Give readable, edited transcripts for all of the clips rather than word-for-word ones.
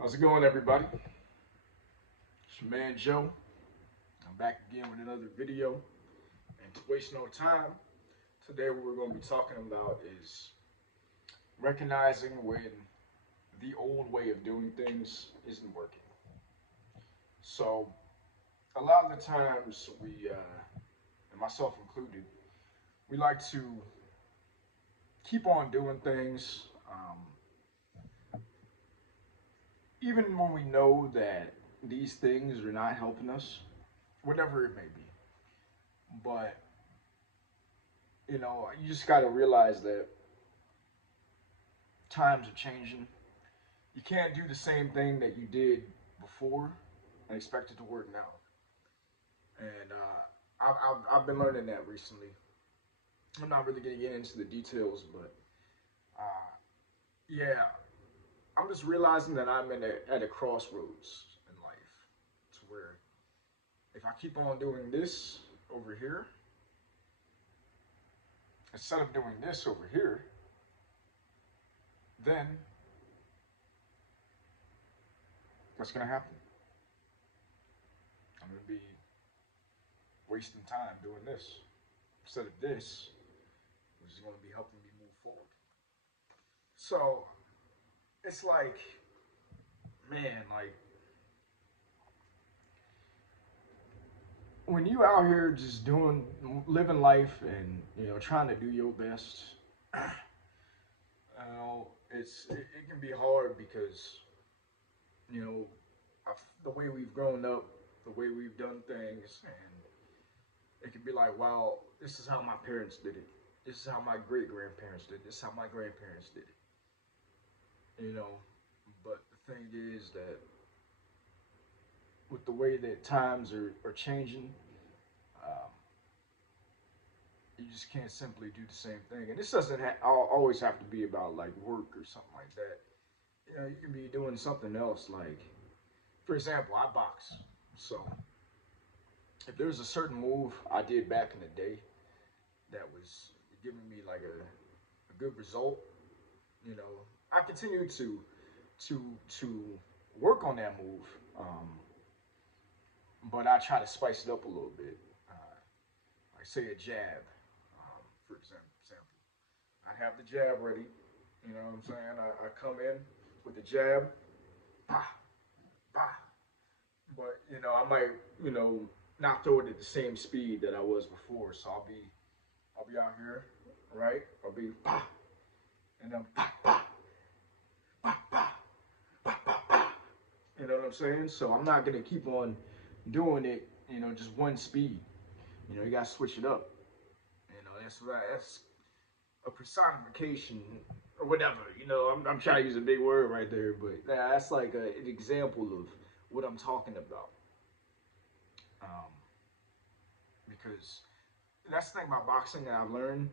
How's it going, everybody? It's your man Joe. I'm back again with another video. And to waste no time, today what we're going to be talking about is recognizing when the old way of doing things isn't working. So, a lot of the times and myself included, we like to keep on doing things, even when we know that these things are not helping us, whatever it may be. But you just got to realize that times are changing. You can't do the same thing that you did before and expect it to work now. And I've been learning that recently. I'm not really going to get into the details, but uh, yeah, I'm just realizing that I'm at a crossroads in life. To where if I keep on doing this over here, instead of doing this over here, then what's going to happen? I'm going to be wasting time doing this instead of this, which is going to be helping me move forward. So it's like, man, like when you out here just living life and trying to do your best, it can be hard because you know the way we've grown up, the way we've done things, and it can be like, wow, this is how my parents did it. This is how my great grandparents did it. This is how my grandparents did it. But the thing is that with the way that times are changing, um, you just can't simply do the same thing. And this doesn't always have to be about like work or something like that. You can be doing something else. Like, for example, I box. So if there's a certain move I did back in the day that was giving me like a good result, you know, I continue to to work on that move. But I try to spice it up a little bit. Like say a jab, for example. I have the jab ready. You know what I'm saying? I come in with the jab, bah, bah. But I might not throw it at the same speed that I was before. So I'll be out here, right? I'll be bah, and then bah, bah, bah, bah, bah, bah, bah. You know what I'm saying? So I'm not gonna keep on doing it, just one speed. You gotta switch it up. That's right. That's a personification or whatever. I'm trying to use a big word right there, but that's like an example of what I'm talking about. Um, because that's the thing about boxing that I've learned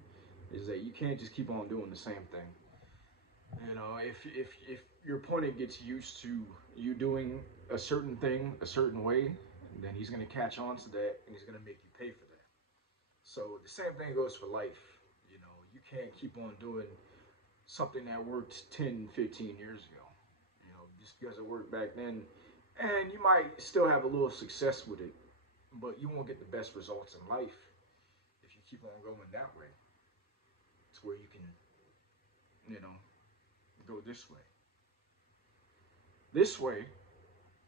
is that you can't just keep on doing the same thing. If your opponent gets used to you doing a certain thing a certain way, then he's gonna catch on to that and he's gonna make you pay for that. So the same thing goes for life. You can't keep on doing something that worked 10, 15 years ago. Just because it worked back then. And you might still have a little success with it, but you won't get the best results in life if you keep on going that way. It's where you can, you know, go this way. This way,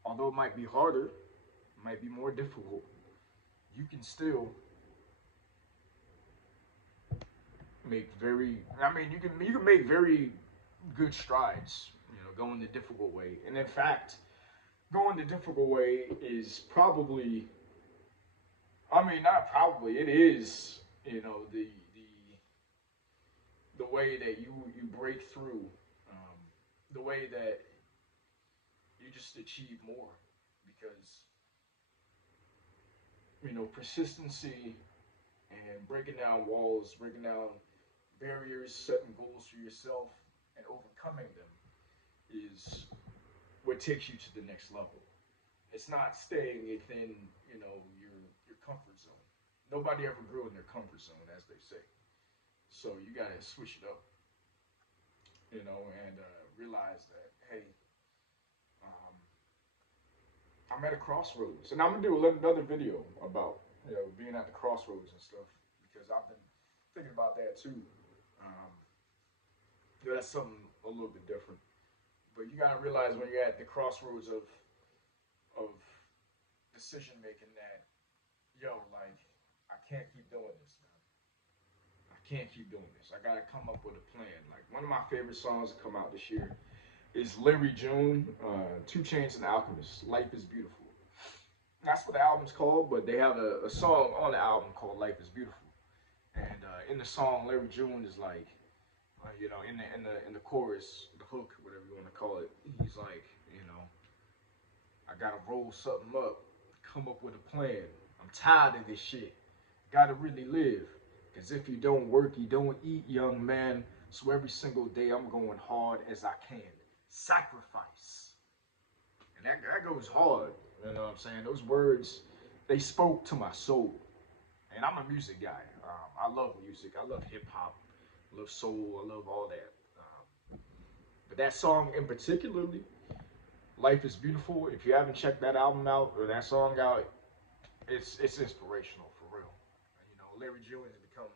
although it might be harder, it might be more difficult, you can still you can make very good strides, going the difficult way. And in fact, going the difficult way is probably, not probably, it is, the way that you break through, the way that you just achieve more because persistency and breaking down walls, breaking down barriers, setting goals for yourself, and overcoming them is what takes you to the next level. It's not staying within your comfort zone. Nobody ever grew in their comfort zone, as they say. So you got to switch it up, and realize that hey, I'm at a crossroads, and I'm gonna do another video about being at the crossroads and stuff because I've been thinking about that too. Um, that's something a little bit different. But you gotta realize when you're at the crossroads of decision making that like I can't keep doing this, man. I can't keep doing this. I gotta come up with a plan. Like one of my favorite songs to come out this year is Larry June, 2 Chainz and Alchemist. Life is Beautiful. That's what the album's called, but they have a song on the album called Life is Beautiful. And in the song, Larry June is like, in the chorus, the hook, whatever you want to call it, he's like, I gotta roll something up, come up with a plan. I'm tired of this shit. Gotta really live. Cause if you don't work, you don't eat, young man. So every single day I'm going hard as I can. Sacrifice. And that goes hard. You know what I'm saying? Those words, they spoke to my soul. And I'm a music guy. I love music. I love hip hop. I love soul. I love all that. But that song in particularly, Life is Beautiful. If you haven't checked that album out or that song out, it's inspirational for real. Larry June has become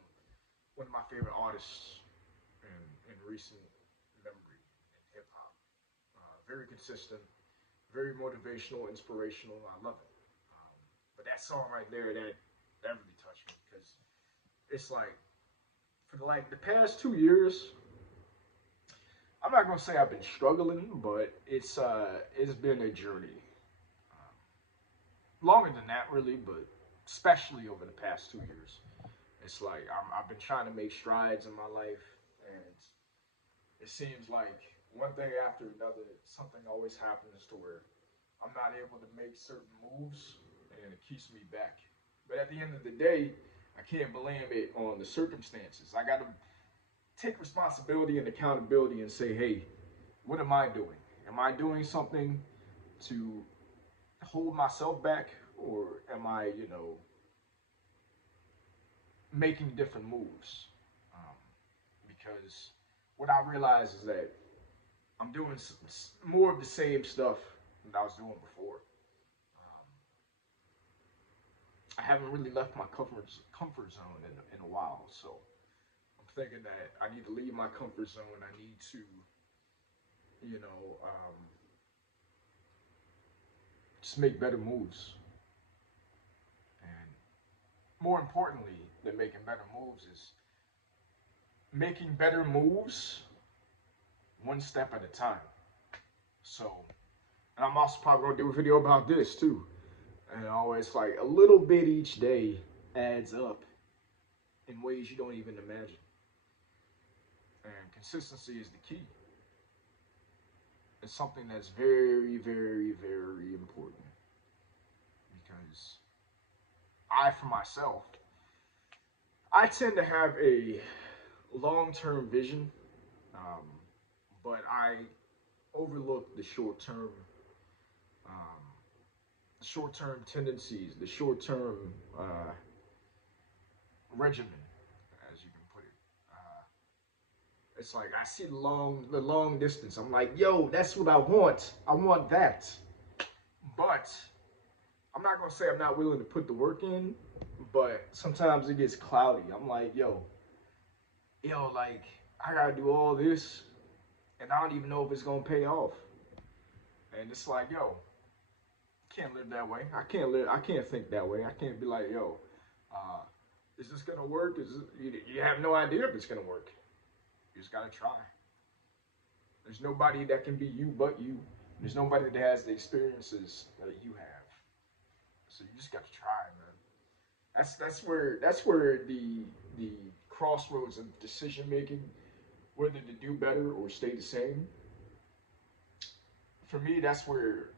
one of my favorite artists in recent memory in hip hop. Very consistent, very motivational, inspirational. I love it. But that song right there, that really touched me because it's like for the past 2 years, I'm not gonna say I've been struggling, but it's been a journey. Longer than that, really, but especially over the past 2 years. It's like I've been trying to make strides in my life, and it seems like one thing after another, something always happens to where I'm not able to make certain moves, and it keeps me back. But at the end of the day, I can't blame it on the circumstances. I got to take responsibility and accountability and say, hey, what am I doing? Am I doing something to hold myself back, or am I, making different moves? Um, because what I realize is that I'm doing more of the same stuff that I was doing before. Um, I haven't really left my comfort zone in a while, so I'm thinking that I need to leave my comfort zone. I need to, you know, um, just make better moves. And more importantly than making better moves is making better moves one step at a time. So, and I'm also probably gonna do a video about this too. And always like a little bit each day adds up in ways you don't even imagine. And consistency is the key. It's something that's very, very, very important because for myself, I tend to have a long-term vision, um, but I overlook the um, short-term tendencies, the short-term regimen, as you can put it. It's like I see the long distance. I'm like, yo, that's what I want. I want that. But I'm not gonna say I'm not willing to put the work in, but sometimes it gets cloudy. I'm like, like I gotta do all this, and I don't even know if it's gonna pay off. And it's like, can't live that way. I can't live. I can't think that way. I can't be like, uh, is this gonna work? You have no idea if it's gonna work. You just gotta try. There's nobody that can be you but you. There's nobody that has the experiences that you have. So you just gotta try, man. That's where the crossroads of decision making, whether to do better or stay the same. For me, that's where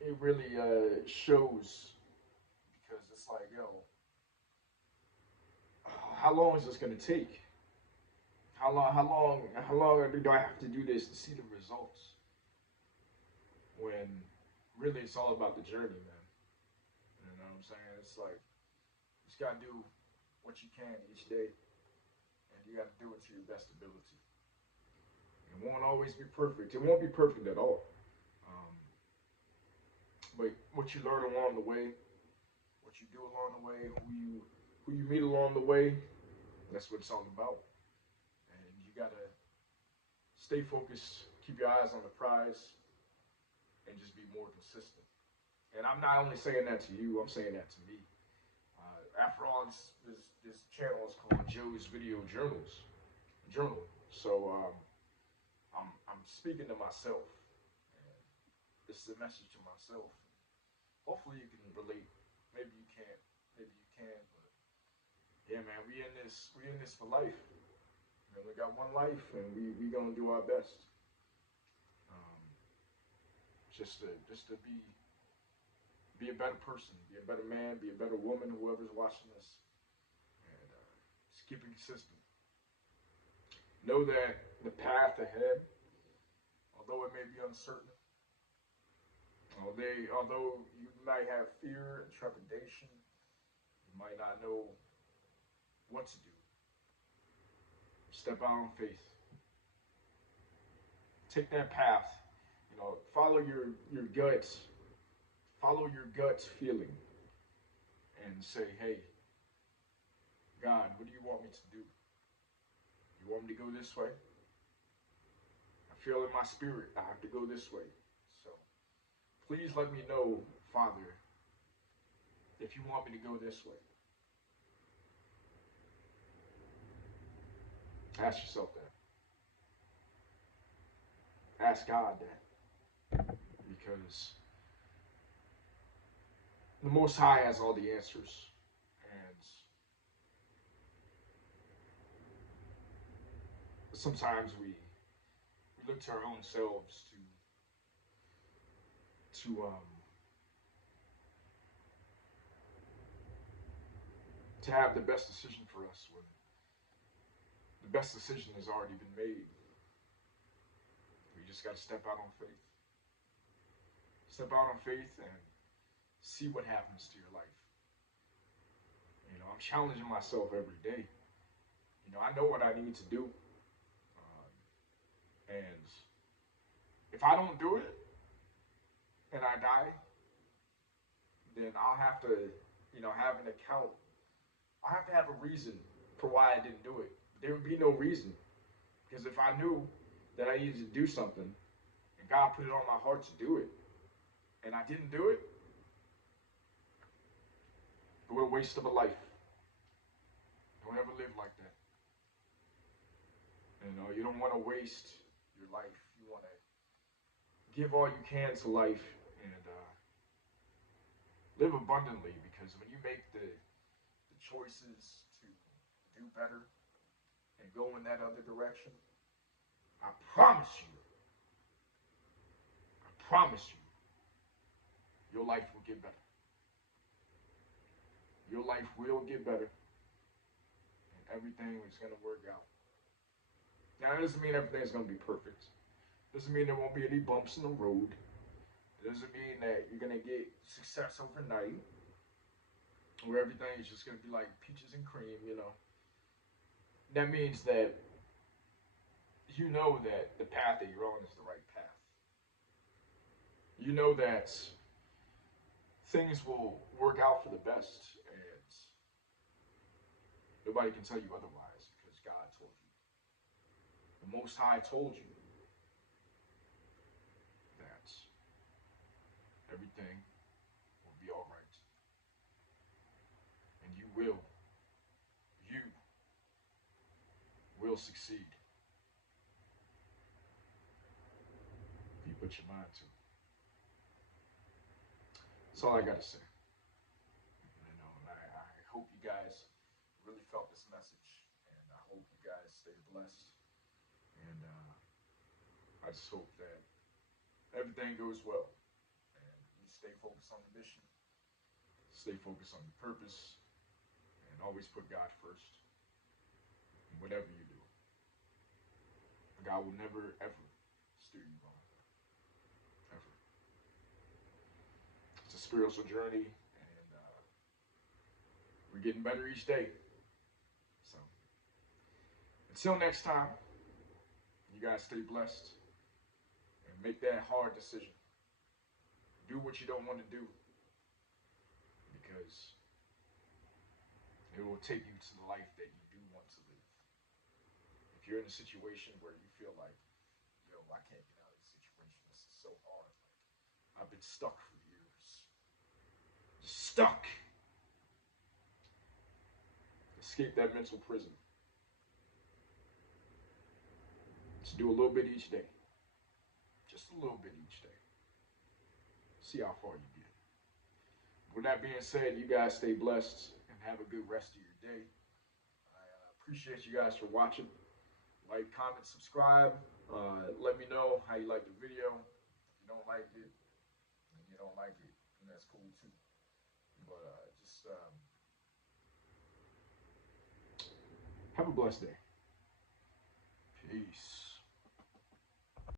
it really shows because it's like, how long is this gonna take? How long do I have to do this to see the results? When really it's all about the journey, man. You know what I'm saying? It's like you just gotta do what you can each day, and you gotta do it to your best ability. It won't always be perfect. It won't be perfect at all. Um, but what you learn along the way, what you do along the way, who you meet along the way, that's what it's all about. And you gotta stay focused, keep your eyes on the prize, and just be more consistent. And I'm not only saying that to you, I'm saying that to me. After all, this channel is called Joe's Video Journal. So I'm speaking to myself. And this is a message to myself. Hopefully you can relate. Maybe you can't. Maybe you can. But yeah, man, we in this for life. And we got one life, and we gonna do our best. Um, just to be a better person, be a better man, be a better woman, whoever's watching this, and just keep it consistent. Know that the path ahead, although it may be uncertain, although you might have fear and trepidation, you might not know what to do. Step out on faith. Take that path. Follow your guts. Follow your guts feeling, and say, "Hey, God, what do you want me to do? You want me to go this way? I feel in my spirit I have to go this way. So please let me know, Father, if you want me to go this way." Ask yourself that. Ask God that. Because the Most High has all the answers. And sometimes we look to our own selves to have the best decision for us when the best decision has already been made. We just got to step out on faith. Step out on faith and see what happens to your life. I'm challenging myself every day. I know what I need to do. And if I don't do it and I die, then I'll have to, have an account. I have to have a reason for why I didn't do it. There would be no reason. Because if I knew that I needed to do something and God put it on my heart to do it and I didn't do it, it was a waste of a life. Don't ever live like that. You don't want to waste your life. You want to give all you can to life and live abundantly, because when you make the choices to do better and go in that other direction, I promise you, your life will get better. Your life will get better and everything is going to work out. Now, that doesn't mean everything's going to be perfect. Doesn't mean there won't be any bumps in the road. It doesn't mean that you're going to get success overnight, where everything is just going to be like peaches and cream. That means that you know that the path that you're on is the right path. You know that things will work out for the best, and nobody can tell you otherwise because God told you. The Most High told you that everything will be all right. And you will succeed if you put your mind to it. That's all I got to say. And I hope you guys really felt this message, and I hope you guys stay blessed. And I just hope that everything goes well, and you stay focused on the mission, stay focused on your purpose, and always put God first in whatever you do. God will never, ever steer you wrong. Ever. It's a spiritual journey, and we're getting better each day. So, until next time, You guys stay blessed and make that hard decision. Do what you don't want to do because it will take you to the life that you do want to live. If you're in a situation where you feel like, yo, I can't get out of this situation, this is so hard. Like, I've been stuck for years. Stuck. Escape that mental prison. Just do a little bit each day. Just a little bit each day. See how far you get. With that being said, you guys stay blessed and have a good rest of your day. I appreciate you guys for watching. Like, comment, subscribe. Let me know how you like the video. If you don't like it, then you don't like it, and that's cool too. But just have a blessed day.